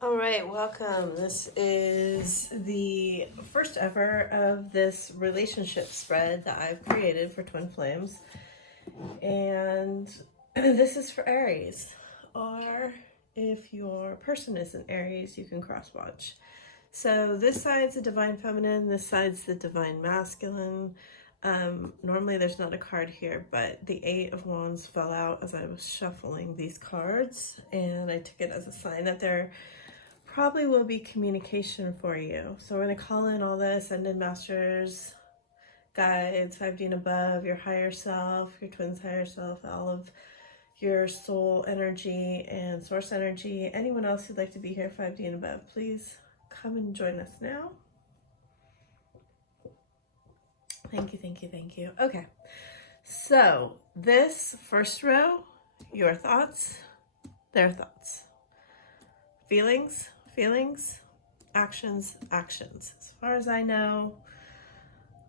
All right, welcome. This is the first ever of this relationship spread that I've created for Twin Flames. And this is for Aries. Or if your person is an Aries, you can cross watch. So this side's the divine feminine, this side's the divine masculine. Normally there's not a card here, but the Eight of Wands fell out as I was shuffling these cards, and I took it as a sign that there probably will be communication for you. So we're going to call in all the ascended masters, guides, 5D and above, your higher self, your twin's higher self, all of your soul energy and source energy. Anyone else who'd like to be here, 5D and above, please come and join us now. Thank you, thank you, thank you. Okay, so this first row, your thoughts, their thoughts, feelings, actions. As far as I know,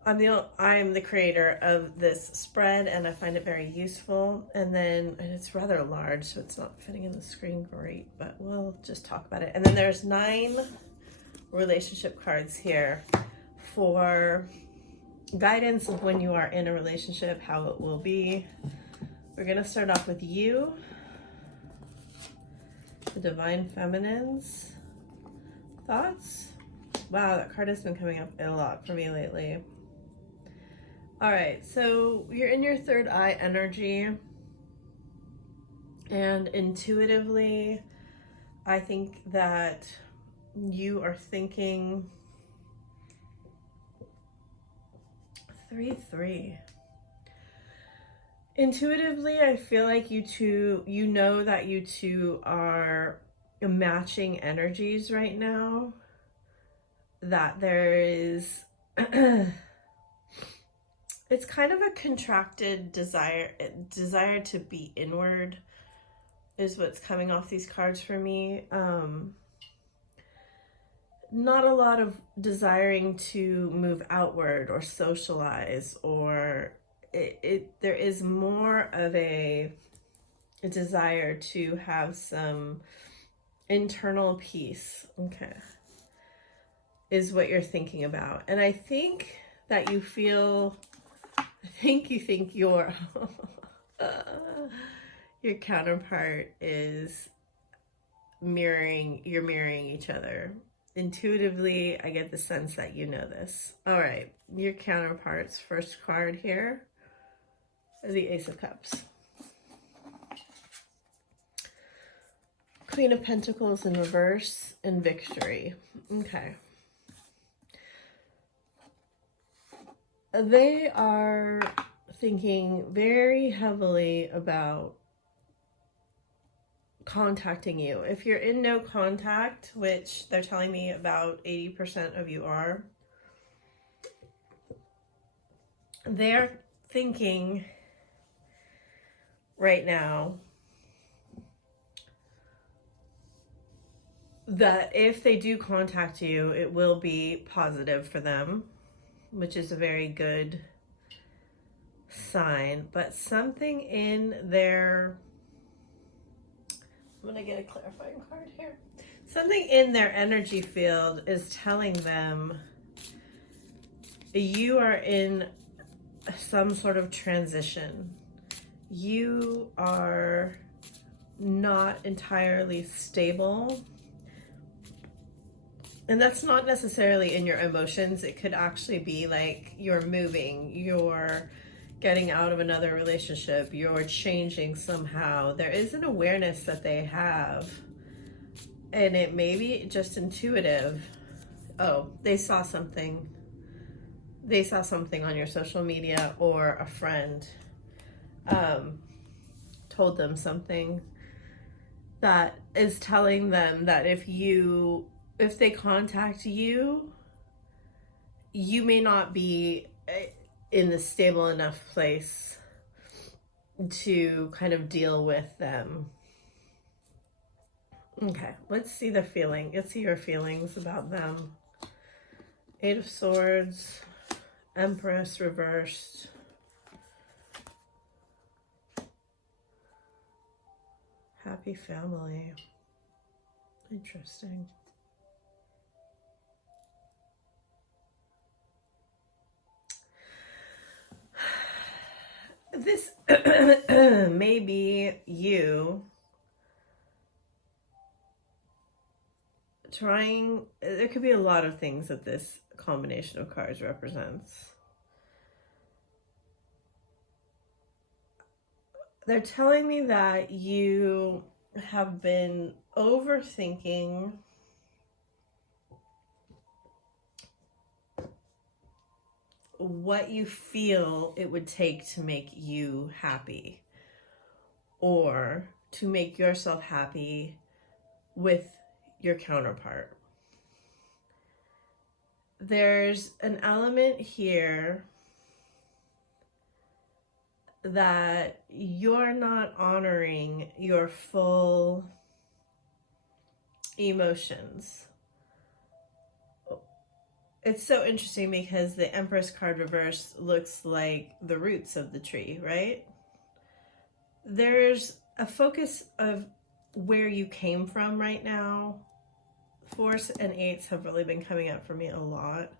I'm the creator of this spread, and I find it very useful. And it's rather large, so it's not fitting in the screen great, but we'll just talk about it. And then there's 9 relationship cards here for guidance of when you are in a relationship, how it will be. We're gonna start off with you, the divine feminine's thoughts. Wow, that card has been coming up a lot for me lately. All right, so you're in your third eye energy, and intuitively, I think that you are thinking 3-3. Intuitively, I feel like you know that you two are matching energies right now. That there is, it's kind of a contracted desire to be inward is what's coming off these cards for me. Not a lot of desiring to move outward or socialize, or there is more of a desire to have some internal peace. Okay, is what you're thinking about. And I think that you think your your counterpart is mirroring each other. Intuitively, I get the sense that you know this. All right, your counterpart's first card here is the Ace of Cups. Queen of Pentacles in reverse and Victory. Okay. They are thinking very heavily about contacting you. If you're in no contact, which they're telling me about 80% of you are, they're thinking right now that if they do contact you, it will be positive for them, which is a very good sign. But something in their, I'm gonna get a clarifying card here. Something in their energy field is telling them you are in some sort of transition. You are not entirely stable. And that's not necessarily in your emotions. It could actually be like you're moving, you're getting out of another relationship, you're changing somehow. There is an awareness that they have, and it may be just intuitive. Oh, they saw something on your social media, or a friend told them something that is telling them that if they contact you, you may not be in the stable enough place to kind of deal with them. Okay, let's see the feeling. Let's see your feelings about them. 8 of Swords, Empress reversed, happy family. Interesting. This may be you trying, there could be a lot of things that this combination of cards represents. They're telling me that you have been overthinking what you feel it would take to make you happy, or to make yourself happy with your counterpart. There's an element here that you're not honoring your full emotions. It's so interesting because the Empress card reverse looks like the roots of the tree, right? There's a focus of where you came from right now. 4s and 8s have really been coming up for me a lot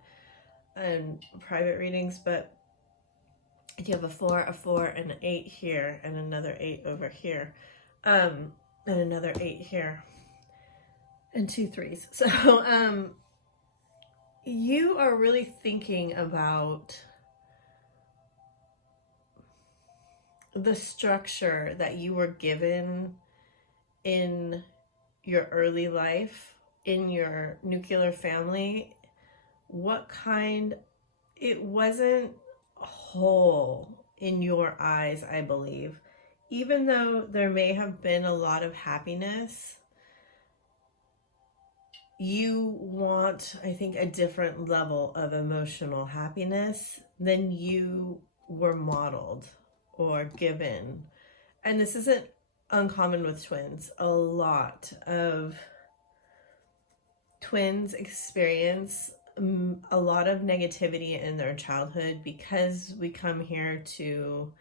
in private readings, but you have a 4, and an 8 here, and another 8 over here, and another 8 here, and 2 3s. So you are really thinking about the structure that you were given in your early life, in your nuclear family. What kind, it wasn't whole in your eyes, I believe. Even though there may have been a lot of happiness, you want, I think, a different level of emotional happiness than you were modeled or given. And this isn't uncommon with twins. A lot of twins experience a lot of negativity in their childhood because we come here to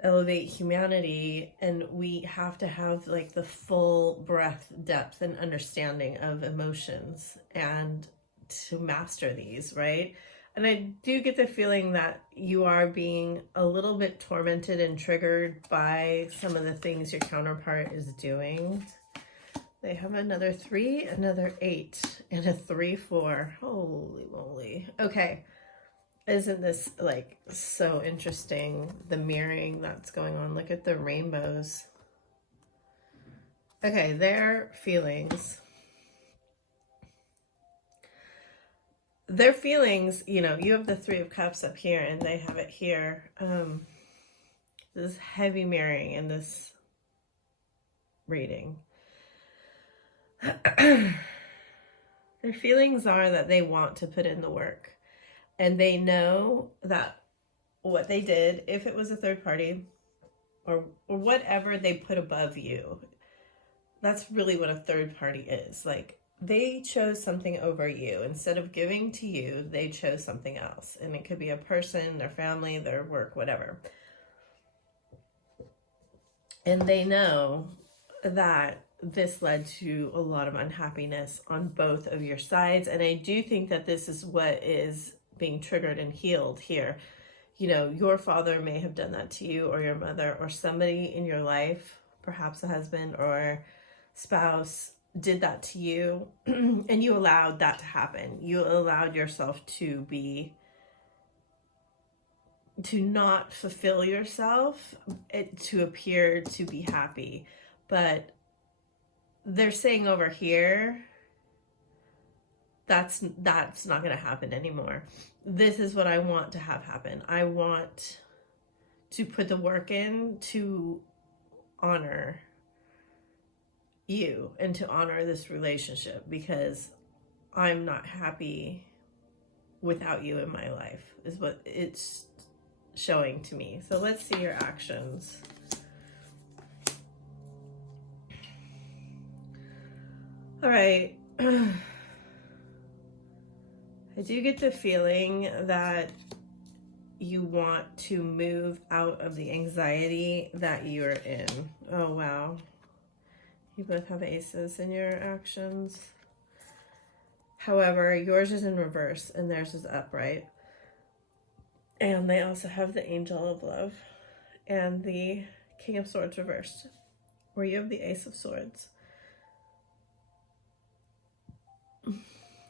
elevate humanity, and we have to have like the full breadth, depth, and understanding of emotions and to master these, right? And I do get the feeling that you are being a little bit tormented and triggered by some of the things your counterpart is doing. They have another 3, another 8, and a 3 4. Holy moly. Okay. Isn't this like so interesting? The mirroring that's going on. Look at the rainbows. Okay, their feelings. Their feelings, you know, you have the 3 of Cups up here and they have it here. This heavy mirroring in this reading. Their feelings are that they want to put in the work. And they know that what they did, if it was a third party or whatever they put above you, that's really what a third party is. Like, they chose something over you. Instead of giving to you, they chose something else. And it could be a person, their family, their work, whatever. And they know that this led to a lot of unhappiness on both of your sides. And I do think that this is what is being triggered and healed here. You know, your father may have done that to you, or your mother, or somebody in your life, perhaps a husband or spouse, did that to you, and you allowed that to happen. You allowed yourself to not fulfill yourself, to appear to be happy. But they're saying over here, that's not going to happen anymore. This is what I want to have happen. I want to put the work in to honor you and to honor this relationship, because I'm not happy without you in my life, is what it's showing to me. So let's see your actions. All right. I do get the feeling that you want to move out of the anxiety that you're in. Oh, wow. You both have aces in your actions. However, yours is in reverse and theirs is upright. And they also have the Angel of Love and the King of Swords reversed, where you have the Ace of Swords. A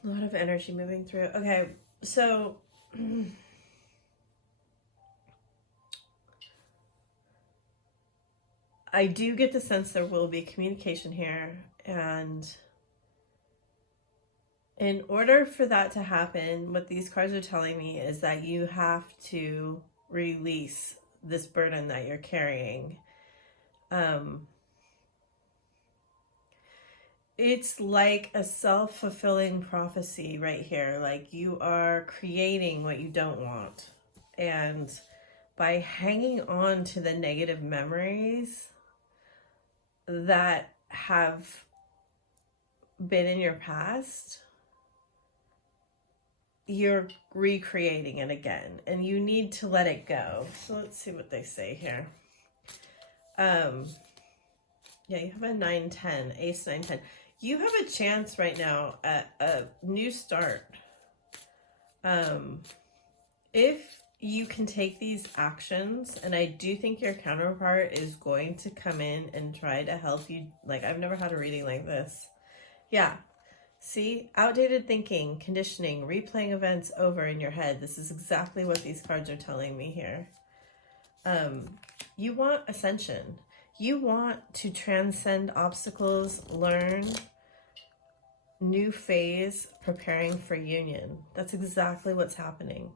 lot of energy moving through. Okay, so I do get the sense there will be communication here, and in order for that to happen, what these cards are telling me is that you have to release this burden that you're carrying. It's like a self-fulfilling prophecy right here. Like you are creating what you don't want. And by hanging on to the negative memories that have been in your past, you're recreating it again, and you need to let it go. So let's see what they say here. Yeah, you have a 9-10, ace 9-10. You have a chance right now at a new start. If you can take these actions, and I do think your counterpart is going to come in and try to help you. Like, I've never had a reading like this. Yeah. See, outdated thinking, conditioning, replaying events over in your head. This is exactly what these cards are telling me here. You want ascension. You want to transcend obstacles, learn, new phase, preparing for union. That's exactly what's happening.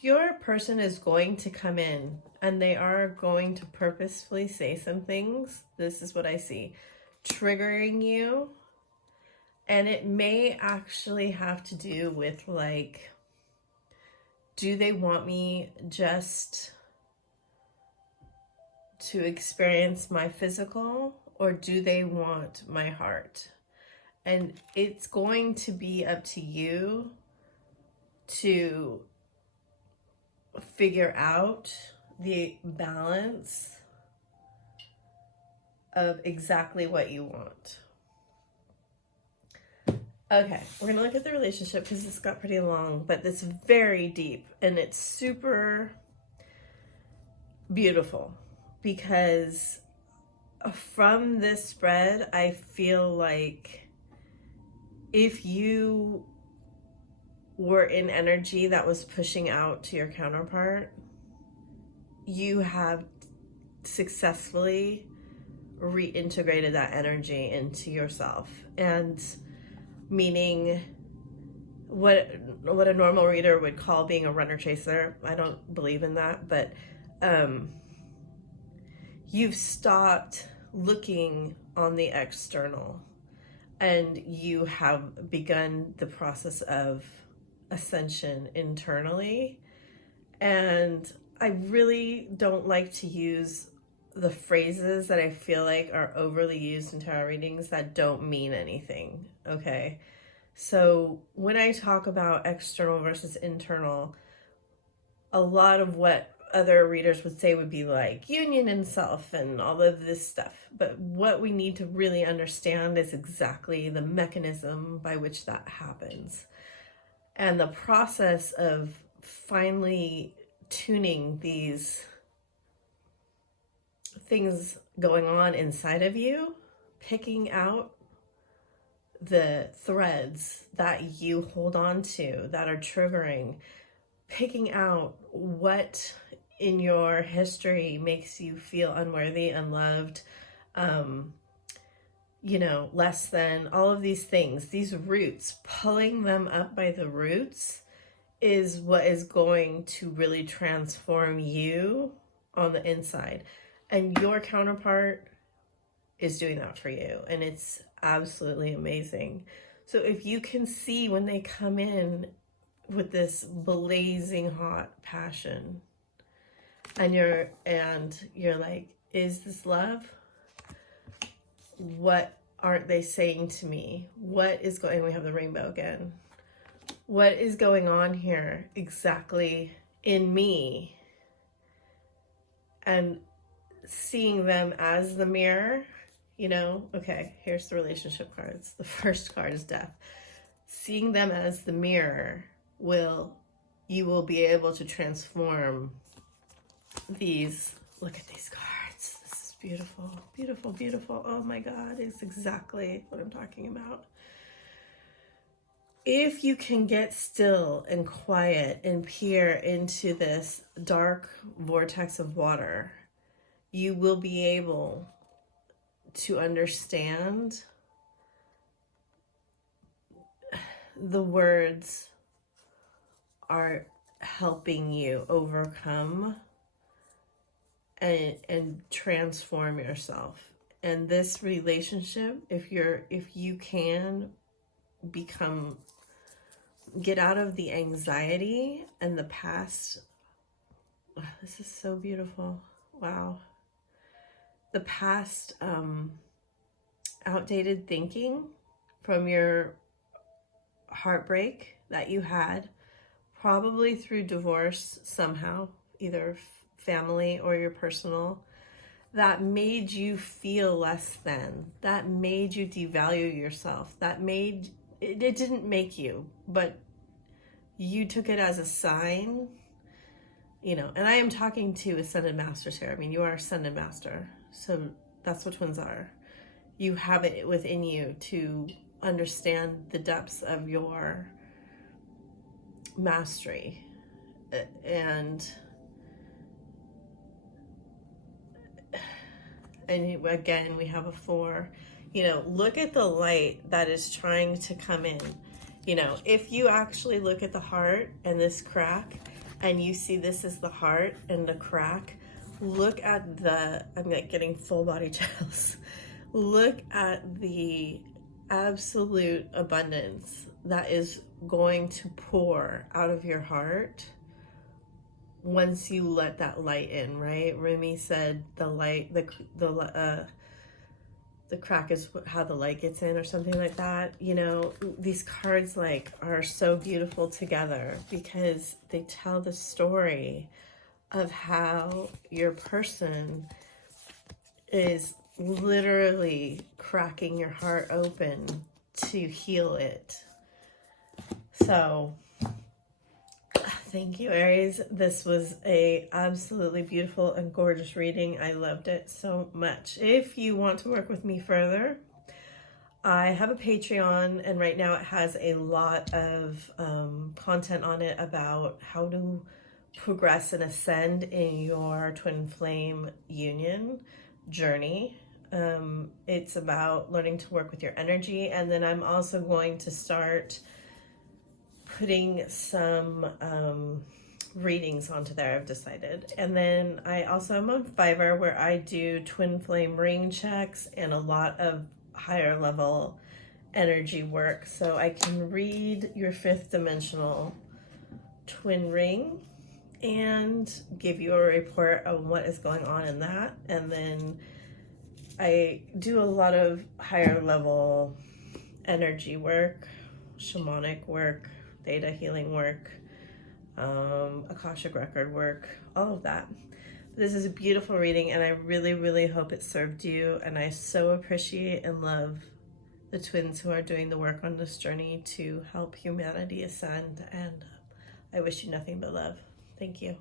Your person is going to come in and they are going to purposefully say some things. This is what I see. Triggering you. And it may actually have to do with, like, do they want me just to experience my physical, or do they want my heart? And it's going to be up to you to figure out the balance of exactly what you want. Okay, we're going to look at the relationship because it's got pretty long, but it's very deep and it's super beautiful, because from this spread, I feel like if you were in energy that was pushing out to your counterpart, you have successfully reintegrated that energy into yourself. And meaning what a normal reader would call being a runner chaser. I don't believe in that, but you've stopped looking on the external and you have begun the process of ascension internally. And I really don't like to use the phrases that I feel like are overly used in tarot readings that don't mean anything, okay? So when I talk about external versus internal, a lot of what other readers would say would be like union and self and all of this stuff. But what we need to really understand is exactly the mechanism by which that happens. And the process of finally tuning these things going on inside of you, picking out the threads that you hold on to that are triggering, picking out what in your history makes you feel unworthy, unloved, less than, all of these things, these roots, pulling them up by the roots is what is going to really transform you on the inside. And your counterpart is doing that for you. And it's absolutely amazing. So if you can see when they come in with this blazing hot passion, and you're like, is this love? What aren't they saying to me? What is going, we have the rainbow again. What is going on here exactly in me? And seeing them as the mirror you know? Okay, here's the relationship cards. The first card is death. Seeing them as the mirror you will be able to transform these. Look at these cards. This is beautiful, beautiful, beautiful. Oh my God, it's exactly what I'm talking about. If you can get still and quiet and peer into this dark vortex of water, you will be able to understand the words are helping you overcome and transform yourself. And this relationship, if you can get out of the anxiety and the past. Oh, this is so beautiful. Wow. The past outdated thinking from your heartbreak that you had, probably through divorce somehow, either family or your personal, that made you feel less than, that made you devalue yourself, it didn't make you, but you took it as a sign, you know. And I am talking to Ascended Masters here. I mean, you are Ascended Master, so that's what twins are. You have it within you to understand the depths of your mastery. And again, we have a 4. You know, look at the light that is trying to come in. You know, if you actually look at the heart and this crack, and you see this is the heart and the crack, look at I'm like getting full body chills. Look at the absolute abundance that is going to pour out of your heart once you let that light in, right? Remy said the light, the crack is how the light gets in, or something like that. You know, these cards like are so beautiful together because they tell the story of how your person is literally cracking your heart open to heal it. So thank you, Aries. This was a absolutely beautiful and gorgeous reading. I loved it so much. If you want to work with me further, I have a Patreon, and right now it has a lot of content on it about how to progress and ascend in your twin flame union journey. It's about learning to work with your energy, and then I'm also going to start putting some readings onto there, I've decided. And then I also am on Fiverr, where I do twin flame ring checks and a lot of higher level energy work. So I can read your 5th dimensional twin ring and give you a report of what is going on in that. And then I do a lot of higher level energy work, shamanic work, theta healing work, Akashic record work, all of that. This is a beautiful reading, and I really, really hope it served you. And I so appreciate and love the twins who are doing the work on this journey to help humanity ascend. And I wish you nothing but love. Thank you.